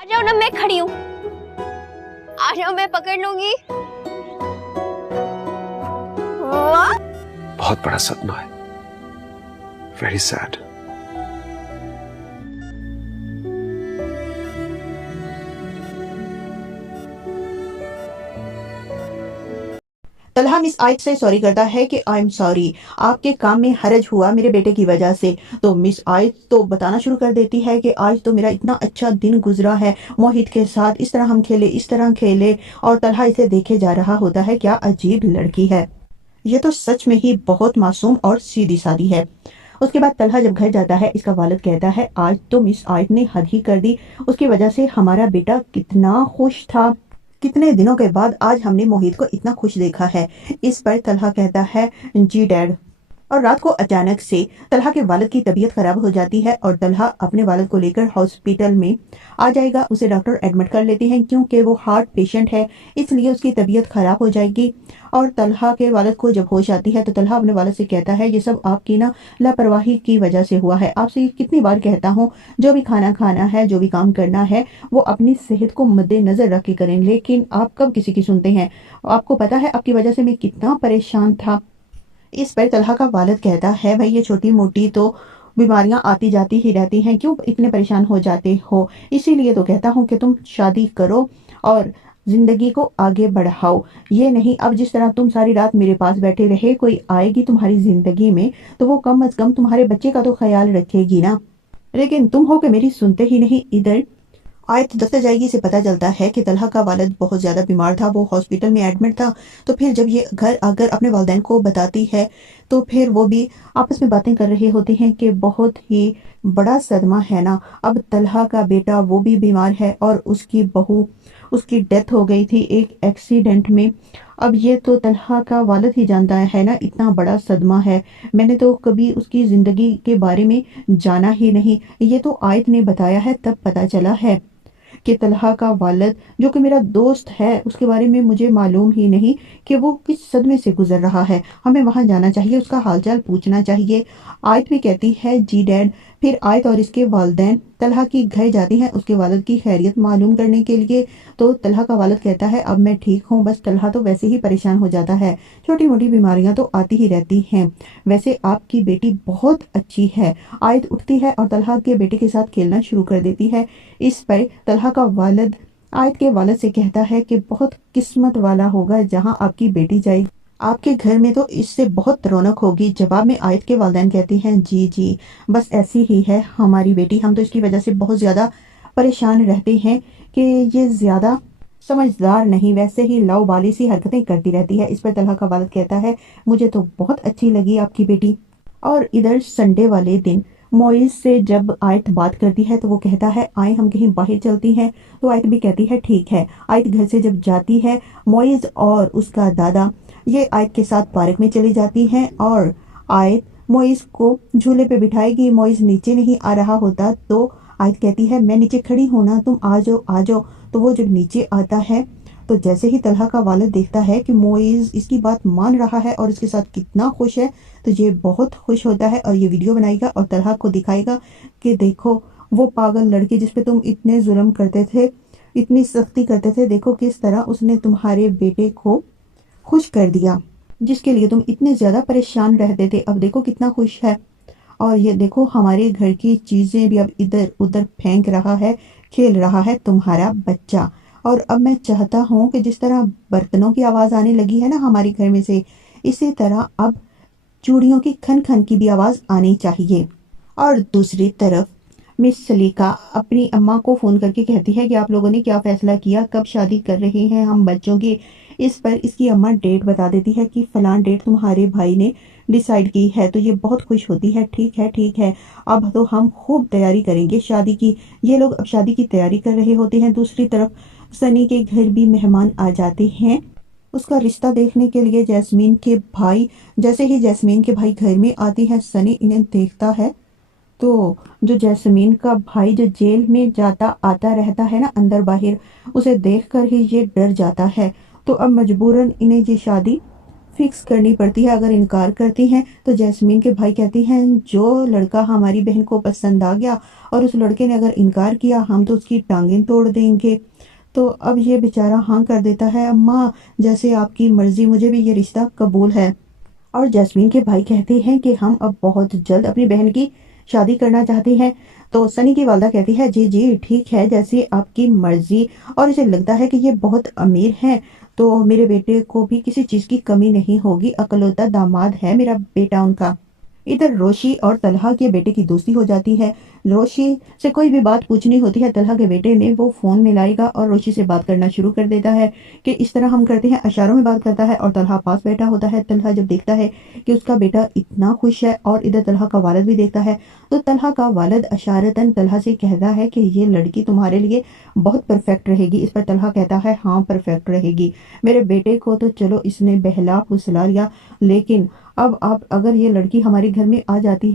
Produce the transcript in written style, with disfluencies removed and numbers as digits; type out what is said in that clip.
आ जाओ ना, मैं खड़ी हूँ, आ जाओ, मैं पकड़ लूंगी। बहुत बड़ा सदमा है, वेरी सैड। तलहा मिस आयत से सॉरी करता है कि आई एम सॉरी, आपके काम में हरज हुआ मेरे बेटे की वजह से। तो मिस आयत तो बताना शुरू कर देती है कि आज तो मेरा इतना अच्छा दिन गुजरा है मोहित के साथ, इस तरह हम खेले, इस तरह खेले। और तलहा इसे देखे जा रहा होता है, क्या अजीब लड़की है, ये तो सच में ही बहुत मासूम और सीधी सादी है। उसके बाद तलहा जब घर जाता है, इसका वालिद कहता है आज तो मिस आयत ने हद ही कर दी, उसकी वजह से हमारा बेटा कितना खुश था, कितने दिनों के बाद आज हमने मोहित को इतना खुश देखा है। इस पर तलहा कहता है जी डैड। और रात को अचानक से तलहा के वालिद की तबीयत खराब हो जाती है और तलहा अपने वालिद को लेकर हॉस्पिटल में आ जाएगा। उसे डॉक्टर एडमिट कर लेते हैं क्योंकि वो हार्ट पेशेंट है, इसलिए उसकी तबीयत खराब हो जाएगी। और तलहा के वालिद को जब होश आती है तो तलहा अपने वालिद से कहता है ये सब आपकी ना लापरवाही की वजह से हुआ है, आपसे कितनी बार कहता हूँ जो भी खाना खाना है, जो भी काम करना है वो अपनी सेहत को मद्देनजर रख के करें, लेकिन आप कब किसी की सुनते हैं। आपको पता है आपकी वजह से मैं कितना परेशान था। इस पर तलहा का वालिद कहता है भाई ये छोटी मोटी तो बीमारियां आती जाती ही रहती हैं, क्यों इतने परेशान हो जाते हो, इसीलिए तो कहता हूँ कि तुम शादी करो और जिंदगी को आगे बढ़ाओ। ये नहीं अब जिस तरह तुम सारी रात मेरे पास बैठे रहे, कोई आएगी तुम्हारी जिंदगी में तो वो कम अज कम तुम्हारे बच्चे का तो ख्याल रखेगी ना, लेकिन तुम हो कि मेरी सुनते ही नहीं। इधर आयत दफ्तर जाएगी से पता चलता है कि तलहा का वालिद बहुत ज़्यादा बीमार था, वो हॉस्पिटल में एडमिट था। तो फिर जब ये घर आकर अपने वालिदैन को बताती है तो फिर वो भी आपस में बातें कर रहे होते हैं कि बहुत ही बड़ा सदमा है ना, अब तलहा का बेटा वो भी बीमार है और उसकी बहू, उसकी डेथ हो गई थी एक एक्सीडेंट में। अब ये तो तलहा का वालिद ही जानता है ना, इतना बड़ा सदमा है, मैंने तो कभी उसकी ज़िंदगी के बारे में जाना ही नहीं, ये तो आयत ने बताया है तब पता चला है कि तलहा का वालिद जो कि मेरा दोस्त है उसके बारे में मुझे मालूम ही नहीं कि वो किस सदमे से गुजर रहा है, हमें वहां जाना चाहिए, उसका हालचाल पूछना चाहिए। आयत भी कहती है जी डैड। फिर आयत और इसके वालिदैन तलहा की घर जाती हैं उसके वालिद की खैरियत मालूम करने के लिए। तो तलहा का वालिद कहता है अब मैं ठीक हूँ, बस तलहा तो वैसे ही परेशान हो जाता है, छोटी मोटी बीमारियां तो आती ही रहती हैं, वैसे आपकी बेटी बहुत अच्छी है। आयत उठती है और तलहा के बेटे के साथ खेलना शुरू कर देती है। इस पर तलहा का वालिद आयत के वालिद से कहता है कि बहुत किस्मत वाला होगा जहां आपकी बेटी जाएगी, आपके घर में तो इससे बहुत रौनक होगी। जवाब में आयत के वालिदैन कहती हैं जी जी बस ऐसी ही है हमारी बेटी, हम तो इसकी वजह से बहुत ज़्यादा परेशान रहते हैं कि ये ज़्यादा समझदार नहीं, वैसे ही लाउबाली सी हरकतें करती रहती है। इस पर तलहा का वालिद कहता है मुझे तो बहुत अच्छी लगी आपकी बेटी। और इधर संडे वाले दिन मोइज से जब आयत बात करती है तो वो कहता है आए हम कहीं बाहर चलती हैं, तो आयत भी कहती है ठीक है। आयत घर से जब जाती है मोइज और उसका दादा ये आयत के साथ पार्क में चली जाती हैं और आयत मोइज को झूले पे बिठाएगी, मोइज नीचे नहीं आ रहा होता तो आयत कहती है मैं नीचे खड़ी हूँ ना, तुम आ जाओ आ जाओ। तो वो जब नीचे आता है तो जैसे ही तलहा का वालिद देखता है कि मोइज इसकी बात मान रहा है और इसके साथ कितना खुश है तो ये बहुत खुश होता है और ये वीडियो बनाएगा और तलहा को दिखाएगा कि देखो वो पागल लड़की जिस पे तुम इतने जुल्म करते थे, इतनी सख्ती करते थे, देखो किस तरह उसने तुम्हारे बेटे को खुश कर दिया, जिसके लिए तुम इतने ज़्यादा परेशान रहते थे, अब देखो कितना खुश है। और ये देखो हमारे घर की चीज़ें भी अब इधर उधर फेंक रहा है, खेल रहा है तुम्हारा बच्चा। और अब मैं चाहता हूँ कि जिस तरह बर्तनों की आवाज़ आने लगी है ना हमारे घर में से, इसी तरह अब चूड़ियों की खन खन की भी आवाज़ आनी चाहिए। और दूसरी तरफ मिस सलीका अपनी अम्मा को फ़ोन करके कहती है कि आप लोगों ने क्या फ़ैसला किया, कब शादी कर रहे हैं हम बच्चों की। इस पर इसकी अम्मा डेट बता देती है कि फ़लाँ डेट तुम्हारे भाई ने डिसाइड की है। तो ये बहुत खुश होती है, ठीक है अब तो हम खूब तैयारी करेंगे शादी की। ये लोग अब शादी की तैयारी कर रहे होते हैं। दूसरी तरफ सनी के घर भी मेहमान आ जाते हैं उसका रिश्ता देखने के लिए। जैस्मीन के भाई, जैसे ही जैस्मीन के भाई घर में आती है सनी इन्हें देखता है तो जो जैस्मीन का भाई जो जेल में जाता आता रहता है ना अंदर बाहर, उसे देखकर ही ये डर जाता है। तो अब मजबूरन इन्हें ये शादी फिक्स करनी पड़ती है। अगर इनकार करती हैं तो जैस्मीन के भाई कहती हैं जो लड़का हमारी बहन को पसंद आ गया और उस लड़के ने अगर इनकार किया हम तो उसकी टांगें तोड़ देंगे। तो अब ये बेचारा हाँ कर देता है, अम्मा जैसे आपकी मर्जी, मुझे भी ये रिश्ता कबूल है। और जैस्मीन के भाई कहते हैं कि हम अब बहुत जल्द अपनी बहन की शादी करना चाहते हैं। तो सनी की वालदा कहती है जी जी ठीक है, जैसी आपकी मर्जी। और इसे लगता है कि ये बहुत अमीर हैं, तो मेरे बेटे को भी किसी चीज़ की कमी नहीं होगी, अकलौता दामाद है मेरा बेटा उनका। इधर रोशी और तलहा के बेटे की दोस्ती हो जाती है। रोशी से कोई भी बात पूछनी होती है तलहा के बेटे ने, वो फ़ोन मिलाएगा और रोशी से बात करना शुरू कर देता है कि इस तरह हम करते हैं, इशारों में बात करता है और तलहा पास बैठा होता है। तलहा जब देखता है कि उसका बेटा इतना खुश है और इधर तलहा का वालिद भी देखता है, तो तलहा का वालिद इशारतन तलहा से कहता है कि ये लड़की तुम्हारे लिए बहुत परफेक्ट रहेगी। इस पर तलहा कहता है हाँ परफेक्ट रहेगी, मेरे बेटे को तो चलो इसने बहला फुसला लिया, लेकिन अब आप अगर ये लड़की हमारे घर में आ जाती है